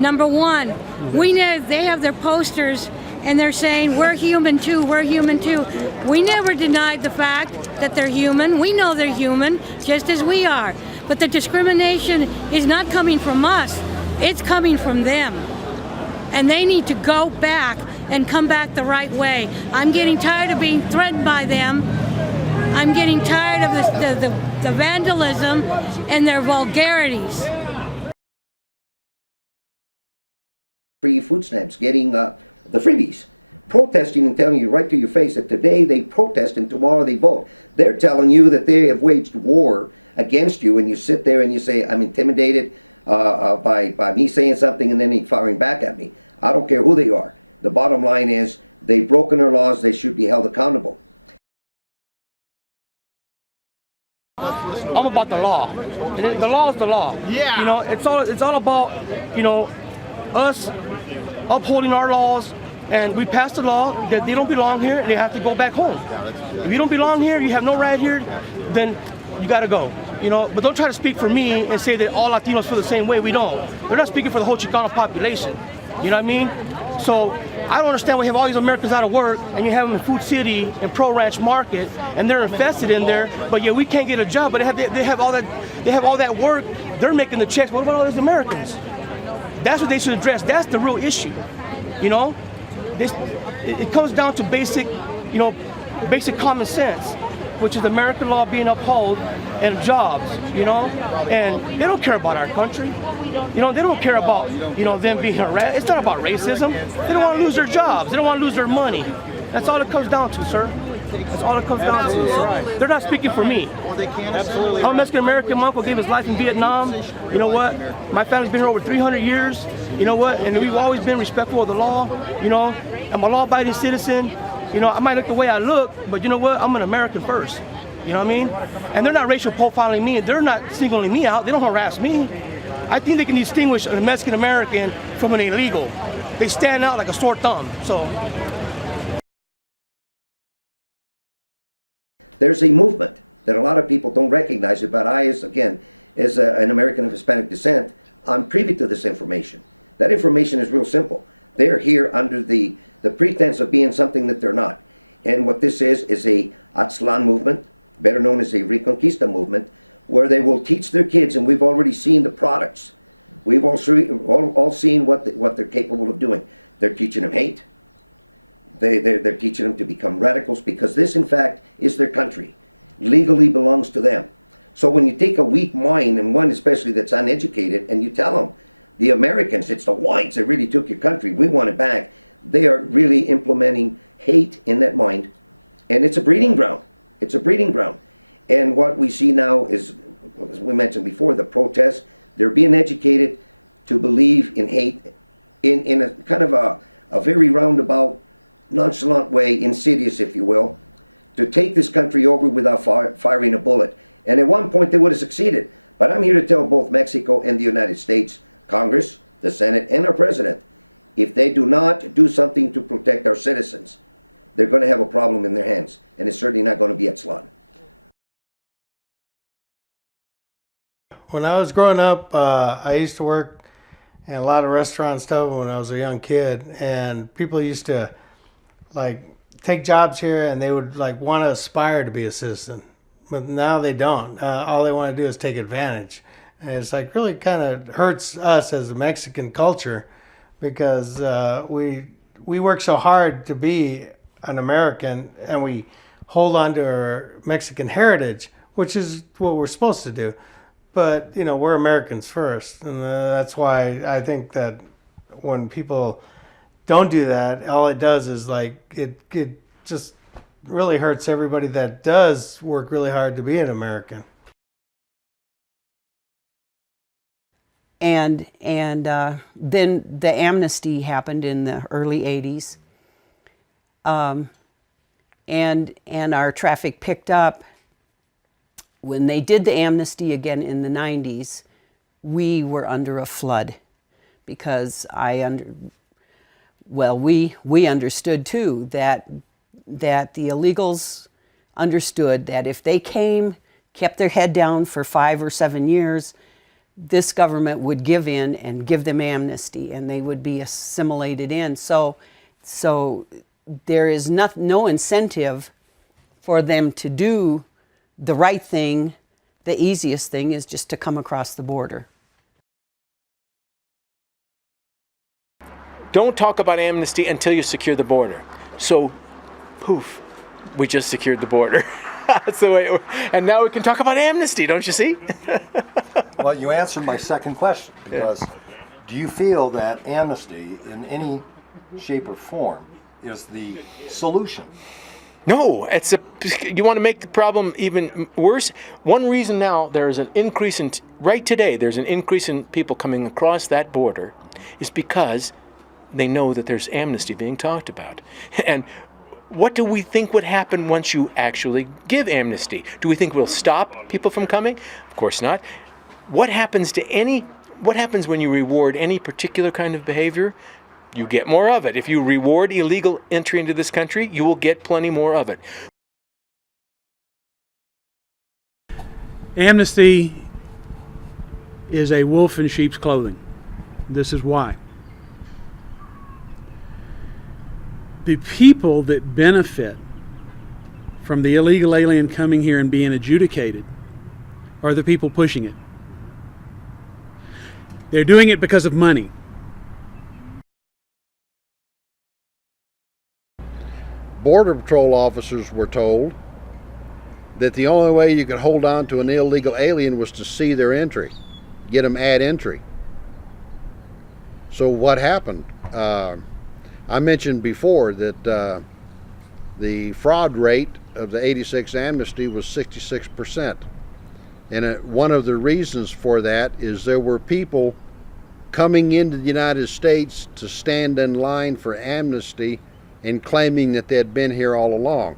Number one, we know they have their posters and they're saying, we're human too, we're human too. We never denied the fact that they're human. We know they're human, just as we are. But the discrimination is not coming from us, it's coming from them. And they need to go back and come back the right way. I'm getting tired of being threatened by them. I'm getting tired of the vandalism and their vulgarities. I'm about the law. And the law is the law. Yeah. You know, it's all about, you know, us upholding our laws, and we passed a law that they don't belong here and they have to go back home. If you don't belong here, you have no right here, then you gotta go. You know, but don't try to speak for me and say that all Latinos feel the same way. We don't. They're not speaking for the whole Chicano population. You know what I mean? So I don't understand why you have all these Americans out of work and you have them in Food City and Pro Ranch Market and they're infested in there, but yet we can't get a job. But they have all that work. They're making the checks. What about all these Americans? That's what they should address. That's the real issue. You know, it comes down to basic, you know, basic common sense, which is American law being upheld and jobs, you know, and they don't care about our country. You know, they don't care about, you know, them being harassed. It's not about racism. They don't want to lose their jobs. They don't want to lose their money. That's all it comes down to, sir. That's all it comes down to. So they're not speaking for me. Absolutely. I'm a Mexican-American. My uncle gave his life in Vietnam. You know what? My family's been here over 300 years. You know what? And we've always been respectful of the law. You know, I'm a law-abiding citizen. You know, I might look the way I look, but you know what? I'm an American first. You know what I mean? And they're not racial profiling me. They're not singling me out. They don't harass me. I think they can distinguish a Mexican American from an illegal. They stand out like a sore thumb. So. When I was growing up, I used to work in a lot of restaurant stuff when I was a young kid, and people used to like take jobs here and they would like want to aspire to be a citizen, but now they don't. All they want to do is take advantage. And it's like really kind of hurts us as a Mexican culture because we work so hard to be an American and we hold on to our Mexican heritage, which is what we're supposed to do. But, you know, we're Americans first. And that's why I think that when people don't do that, all it does is like, it just really hurts everybody that does work really hard to be an American. And then the amnesty happened in the early 80s. And our traffic picked up. When they did the amnesty again in the 90s, we were under a flood because we understood too that the illegals understood that if they came, kept their head down for 5 or 7 years, this government would give in and give them amnesty, and they would be assimilated in. So there is no incentive for them to do the right thing. The easiest thing is just to come across the border. Don't talk about amnesty until you secure the border. So, poof, we just secured the border. That's the way and now we can talk about amnesty, don't you see? Well, you answered my second question, because do you feel that amnesty in any shape or form is the solution? No, you want to make the problem even worse? One reason now there's an increase in, right today, there's an increase in people coming across that border is because they know that there's amnesty being talked about. And what do we think would happen once you actually give amnesty? Do we think we'll stop people from coming? Of course not. What happens when you reward any particular kind of behavior? You get more of it. If you reward illegal entry into this country, you will get plenty more of it. Amnesty is a wolf in sheep's clothing. This is why. The people that benefit from the illegal alien coming here and being adjudicated are the people pushing it. They're doing it because of money. Border Patrol officers were told that the only way you could hold on to an illegal alien was to see their entry, get them at entry. So what happened? I mentioned before that the fraud rate of the '86 amnesty was 66%. And one of the reasons for that is there were people coming into the United States to stand in line for amnesty and claiming that they had been here all along.